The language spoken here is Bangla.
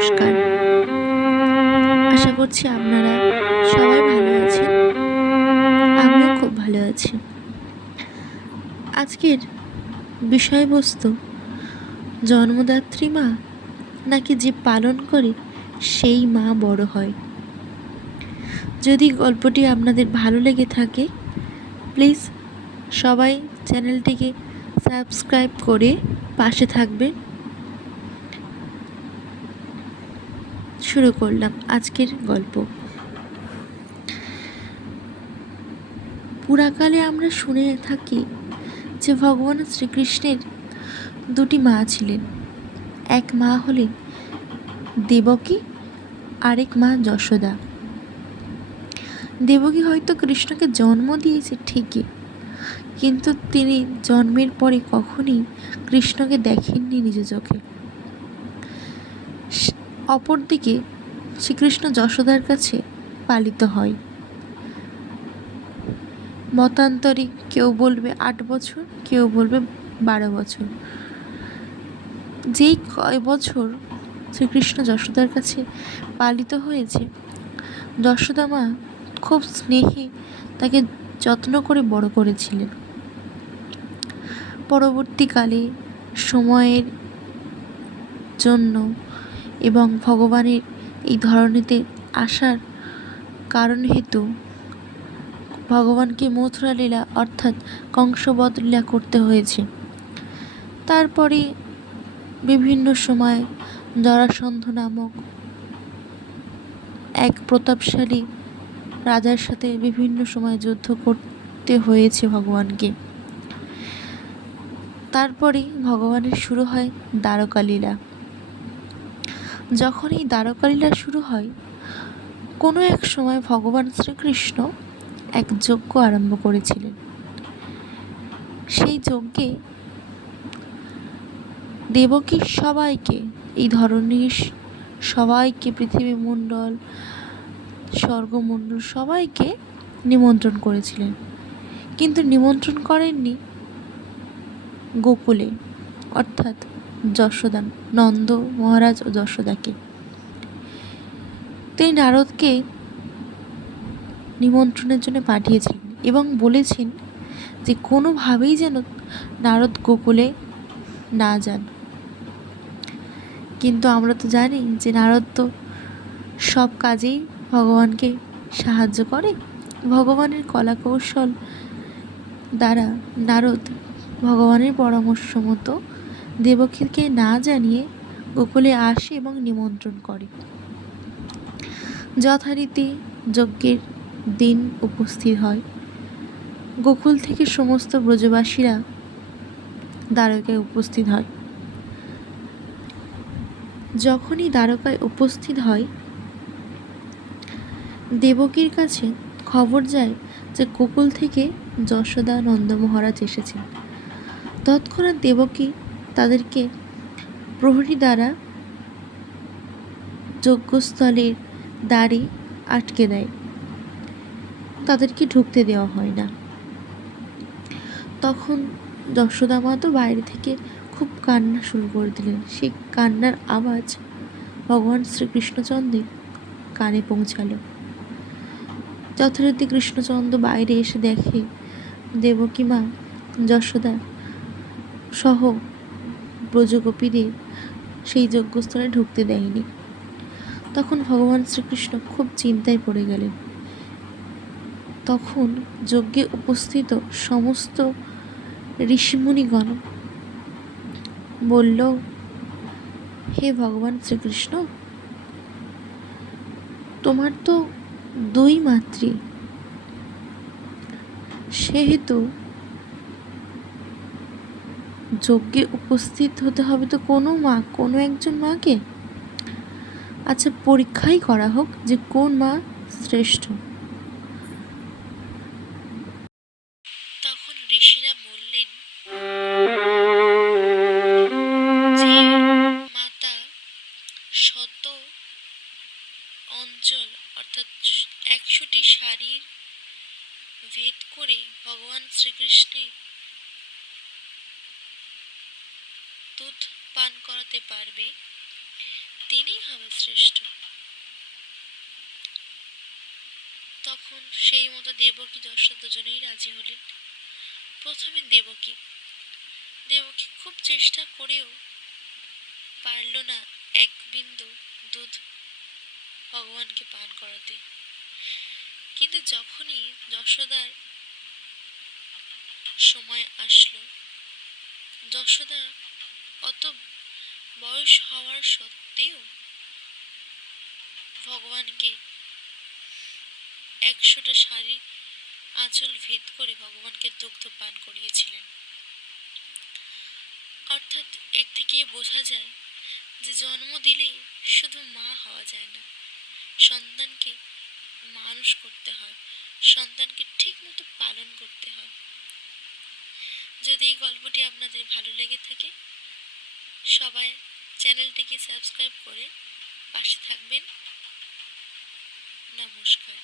নমস্কার। আশা করছি আপনারা সবাই ভালো আছেন। আমিও খুব ভালো আছি। আজকের বিষয়বস্তু জন্মদাত্রী মা নাকি যে পালন করে সেই মা বড় হয়। যদি গল্পটি আপনাদের ভালো লেগে থাকে প্লিজ সবাই চ্যানেলটিকে সাবস্ক্রাইব করে পাশে থাকবেন। শুরু করলাম আজকের গল্প। পুরাকালে আমরা শুনে থাকি যে ভগবান শ্রীকৃষ্ণের দুটি মা ছিলেন। এক মা হলেন দেবকী, আরেক মা যশোদা। দেবকী হয়তো কৃষ্ণকে জন্ম দিয়েছে ঠিকই, কিন্তু তিনি জন্মের পরে কখনই কৃষ্ণকে দেখেননি নিজ চোখে। অপরদিকে শ্রীকৃষ্ণ যশোদার কাছে পালিত হয়। মতান্তরে কেউ বলবে 8 বছর, কেউ বলবে 12 বছর। যেই কয় বছর শ্রীকৃষ্ণ যশোদার কাছে পালিত হয়েছে, যশোদা মা খুব স্নেহে তাকে যত্ন করে বড় করেছিলেন। পরবর্তীকালে সময়ের জন্য এবং ভগবানের এই ধরনীতে আসার কারণ হেতু ভগবানকে মথুরা লীলা অর্থাৎ কংসবধ লীলা করতে হয়েছে। তারপরে বিভিন্ন সময় জরাসন্ধ নামক এক প্রতাপশালী রাজার সাথে বিভিন্ন সময় যুদ্ধ করতে হয়েছে ভগবানকে। তারপরে ভগবানের শুরু হয় দ্বারকা লীলা। যখন এই দ্বারকা লীলা শুরু হয়, কোনো এক সময় ভগবান শ্রীকৃষ্ণ এক যজ্ঞ আরম্ভ করেছিলেন। সেই যজ্ঞে দেবকী সবাইকে, এই ধরনীর সবাইকে, পৃথিবী মণ্ডল, স্বর্গমণ্ডল সবাইকে নিমন্ত্রণ করেছিলেন, কিন্তু নিমন্ত্রণ করেননি গোকুলে অর্থাৎ যশোদা, নন্দ মহারাজ ও যশোদাকে। তিনি নারদকে নিমন্ত্রণের জন্য পাঠিয়েছিলেন এবং বলেছেন যে কোনোভাবেই যেন নারদ গোকুলে না যান। কিন্তু আমরা তো জানি যে নারদ তো সব কাজেই ভগবানকে সাহায্য করে। ভগবানের কলা কৌশল দ্বারা নারদ ভগবানের পরামর্শ মতো দেবকীকে না জানিয়ে গোকুলে আসে এবং নিমন্ত্রণ করে। যথারীতি যজ্ঞের দিন উপস্থিত হয়। গোকুল থেকে সমস্ত ব্রজবাসীরা দ্বারকায় উপস্থিত হয়। যখনই দ্বারকায় উপস্থিত হয়, দেবকীর কাছে খবর যায় যে গোকুল থেকে যশোদা নন্দ মহারাজ এসেছেন। তৎক্ষণাৎ দেবকী তাদেরকে প্রহরী দ্বারা যজ্ঞস্থলের দ্বারে আটকে দেয়, তাদেরকে ঢুকতে দেওয়া হয় না। তখন যশোদা মা তো বাইরে থেকে খুব কান্না শুরু করে দিলেন। সেই কান্নার আওয়াজ ভগবান শ্রীকৃষ্ণচন্দ্রের কানে পৌঁছালো। যথারীতি কৃষ্ণচন্দ্র বাইরে এসে দেখে দেবকী মা যশোদা সহ ব্রজগোপীদের সেই যজ্ঞস্থলে ঢুকতে দেয়নি। তখন ভগবান শ্রীকৃষ্ণ খুব চিন্তায় পড়ে গেলেন। তখন যজ্ঞে উপস্থিত সমস্ত ঋষিমুনিগণ বলল, হে ভগবান শ্রীকৃষ্ণ, তোমার তো 2 মাতৃ, সেহেতু যজ্ঞে উপস্থিত হতে হবে তো কোনো একজন মাকে। আচ্ছা, পরীক্ষাই করা হোক যে কোন মা শ্রেষ্ঠ। তখন ঋষিরা বললেন যে মাতা শত অঞ্চল অর্থাৎ 100টি শাড়ির ভেদ করে ভগবান শ্রীকৃষ্ণের দুধ পান করাতে পারবে, তিনিই হবে শ্রেষ্ঠ। তখন সেই মতো দেবকী যশোদা দুজনেই রাজি হলেন। প্রথমে দেবকী খুব চেষ্টা করেও পারল না এক বিন্দু দুধ ভগবানকে পান করাতে। কিন্তু যখনই যশোদার সময় আসলো, যশোদা অত বয়স হওয়ার সত্ত্বেও ভগবানকে 100টা শাড়ির আঁচল ভেদ করে ভগবানকে দুগ্ধ পান করিয়েছিলেন। অর্থাৎ এর থেকে বোঝা যায় যে জন্ম দিলেই শুধু মা হওয়া যায় না, সন্তানকে মানুষ করতে হয়, সন্তানকে ঠিক মতো পালন করতে হয়। যদি এই গল্পটি আপনাদের ভালো লেগে থাকে, সবাই চ্যানেলটিকে সাবস্ক্রাইব করে পাশে থাকবেন। নমস্কার।